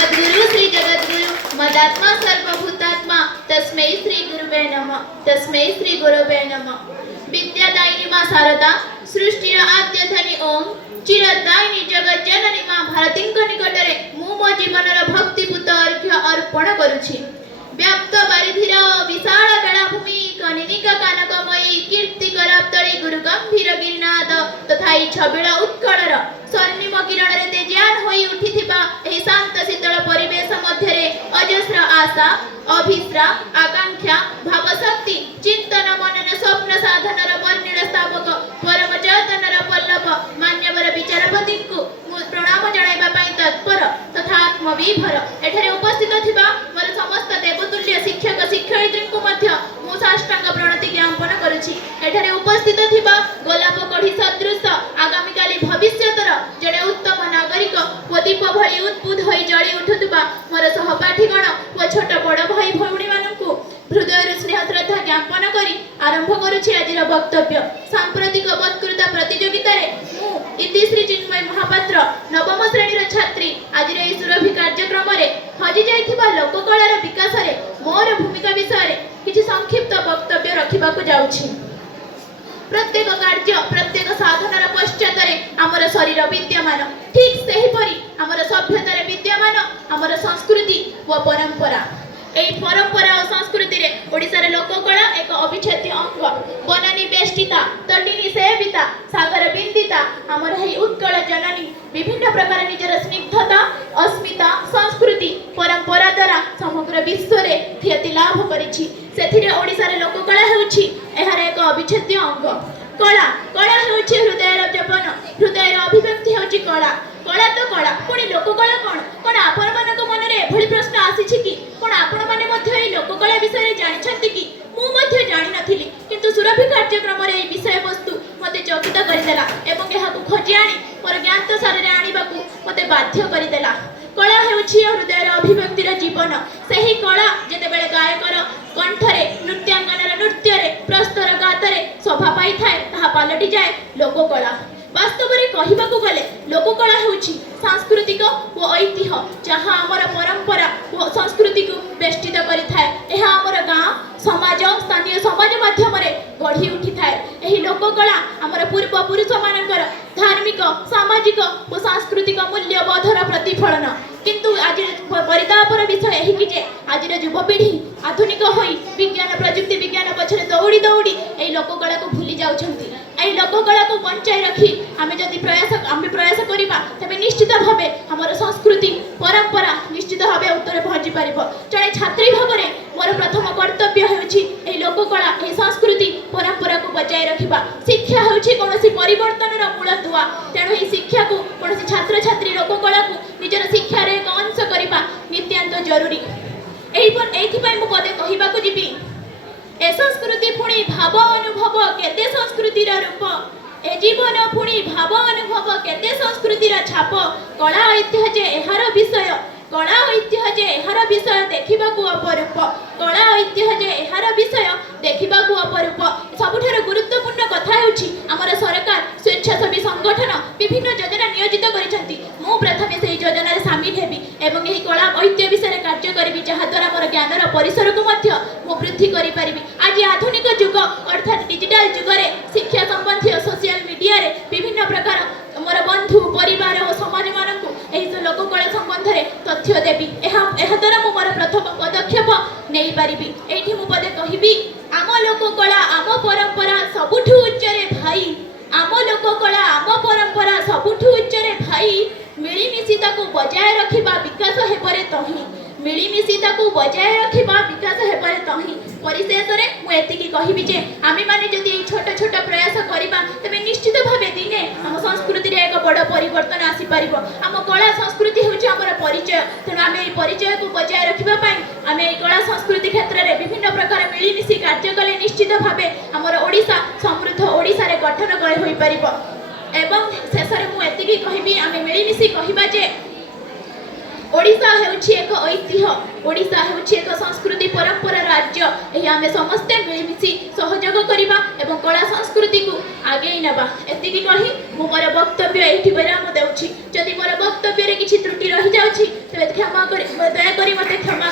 मद्गुरु श्री जगद्गुरु मदात्मा सर्वभूतात्मा तस्मै श्री गुरुवे नमः तस्मै श्री गुरुवे नमः। विद्यादायिनी मां शारदा सृष्टिर आद्यधनी ओम चिरदायिनी जगत जननी मां भारतीଙ୍କ निकटरे मु मो जीवनर भक्तिपूत अर्घ्य अर्पण करुछि। व्याप्त बारिधिर विशाल बेलाभूमि कनिनिका कानकमयी कीर्ति कराप्तरी गुरु गंभीर गिरिनाद तथा छबिल उत्कलर स्वर्णिम किरणरे तेजान होई उठिथिबा एही शांत शीतल परिवेश मध्यरे अजस्र आशा अभिश्रा आकांक्षा भावशक्ति चिंतन मनन स्वप्न साधनर वर्णिण स्थापक परम चैतन्यर पल्लव मान्यवर विचारपति को प्रणाम जणाइबा पई तत्पर तथा आत्मविभर एठारे उपस्थित थिबा मोर समस्त देवतुल्य शिक्षक शिक्षयित्री को मध्य मु साष्टांग प्रणति ज्ञापन करूछि। एठारे उपस्थित थिबा गोलाप कढ़ी सदृश आगामी काली भविष्यतर जड़े उत्तम नागरिक व दीप भली उद्बुद्ध होई जଳି उठुतबा मोर सहपाठीगण व छोट बड़ भाई भौणी मानकु हृदय स्नेह श्रद्धा ज्ञापन करी आरंभ करुछि आजिर वक्तव्य। सांप्रतिक वक्तृता प्रतियोगिता रे मु इतिश्री चिन्मय महापात्र नवम श्रेणी छात्री आजिर एई सुरभि कार्यक्रम रे हजि जाइथिबा लोककलार विकास रे मोर भूमिका विषय रे किछि संक्षिप्त वक्तव्य रखिबाकु जाउछि। प्रत्येक कार्य प्रत्येक साधनार पश्चात आमर शरीर विद्यमान ठीक सेही परी आमर सभ्यतार विद्यमान आमर संस्कृति व परंपरा। एई परंपरा और संस्कृति रे ओडिसार लोककला एक अविच्छेद्य अंग। बननी बेष्टिता तटिनी सेविता सागर बिंदिता आमर हेई उत्कल जननी विभिन्न प्रकार निजर स्निग्धता अस्मिता संस्कृति परंपरा द्वारा समग्र विश्व रे ख्याति लाभ करिछि। सेथिरे ओडिसार लोककला हेउछि एहार एक अविच्छेद्य अंग। कला कला हेउछि हृदयर जपन हृदयर अभिव्यक्ति हेउछि कला। कला तो कला पुणी लोककला कोन आपण मानक मन रे एभଳି प्रश्न आसीछि कि कोन आपण माने मध्य एई लोककला विषय रे जानिछन्ति कि मु मध्य जानि नथिली किंतु सुरभि कार्यक्रम रे एई विषय वस्तु मते चकित करिदेला एवं एहाकु खोजि आनी मोर ज्ञान सारे रे आनिबाकु मते बाध्य करिदेला। कला हेउछि हृदयर अभिव्यक्तिर जीवन। सेही कला जेतेबेले गायकर कंठरे नृत्यांगनार नृत्यरे प्रस्तर गातरे शोभा पाई थाए ताहा पालटि जाए लोककला। वास्तव में कहिबाकु गले लोककला हेउछि सांस्कृतिक व ऐतिह्य जहाँ आमर परंपरा व संस्कृति को बेष्टित करि थाए। एहा आमर गाँ समाज स्थानीय समाज माध्यम रे गढ़ी उठी थाए। एही लोककला आमर पूर्व पुरुष मानकर धार्मिक सामाजिक व सांस्कृतिक मूल्यबोधर प्रतिफलन। किंतु आज परितापर विषय एही कि जे आजिर युवपीढ़ी आधुनिक होई विज्ञान प्रजुक्ति विज्ञान पछरे दौड़ी दौड़ी एही लोककला को भूली जाउछंती। एही लोककला को बंचाई रखी आमे जदि प्रयास करिबा तबे निश्चित भावे हमर संस्कृति परंपरा निश्चित भावे उत्तरे पहुंची परिबो। जणे छात्री भावरे मोर प्रथम कर्तव्य हेउछि एही लोककला एही संस्कृति परंपरा को बचाई रखिबा। शिक्षा हेउछि कोनोसी परिवर्तनर मूल दुआ। तेणु एही शिक्षा को कोनोसी छात्र छात्री लोककला को निजर शिक्षा रे एक अंश करिबा नित्यांत जरूरी। एही पई मु पदे कहिबाकु जिबी ए संस्कृति पुणी भाव अनुभव केते संस्कृतिर रूप ए जीवन पुणी भाव अनुभव केते संस्कृतिर छाप। कला ऐतिह्य जे एहार विषय कला ऐतिह्य जे एहार विषय देखिबाकु अपरूप कला ऐतिह्य जे एहार विषय देखिबाकु अपरूप। सबुठार गुरुत्वपूर्ण कथा हेउछि हमर सरकार स्वेच्छासेवी संगठन विभिन्न योजना नियोजित करिसंती। मु प्रथमे सेही योजना रे शामिल हेबी एवं एही कला ऐतिह्य विषय कार्य करिबी जहा द्वारा मोर ज्ञानर परिसर को मध्य मु वृद्धि करि परिबी। आज आधुनिक युग अर्थात डिजिटल युग रे शिक्षा संबंधी सोशल मीडिया रे विभिन्न प्रकार मोर बंधु परिवार और समाज मानकु एही लोककला संबंध रे तथ्य देबी। एहा द्वारा मु मोर प्रथम पदक्षेप नेई परिबी। एठी मु पदे कहिबी आम लोककला आम परंपरा सबुठु उच्चरे भाई आम लोककला आम परंपरा सबुठु उच्चरे भाई मिलिमिशि ताकू बजाय रखिबा विकास हेपरे तही मिलिमिशि ताकू बजाय रखिबा विकास हेपरे तही। परिशेष रे मु एतिकी कहिबी जे आमे माने जदि एई छोट छोट प्रयास करिबा तबे निश्चित भावे दिने हम संस्कृति रे एक बड़ परिवर्तन आसी परिबो। आम कला संस्कृति हेउछि हमर परिचय। तेणु आमे एई परिचय को बजाय रखिबा पई आमे एई कला संस्कृति क्षेत्र रे विभिन्न प्रकार मिलिमिशि कार्य कले निश्चित भावे हमर ओडिसा समृद्ध ओडिसा रे गठन करे होई परिबो। एवं शेष रे मु एतिकी कहिबी आमे मिलिमिशि कहिबा जे ओडिशा हेउछि एक ऐतिह्य ओडिशा हेउछि एक संस्कृति परंपरा राज्य। एही आमे समस्ते मिलिमिशि सहयोग करिबा एवं कला संस्कृति को आगे नेबा। एतिकी कहि मोर वक्तव्य एठी विराम देउछि। जदि मोर वक्तव्य रे किछि त्रुटि रहि जाउछि तबे क्षमा ଦୟାକରି ମୋତେ କ୍ଷମା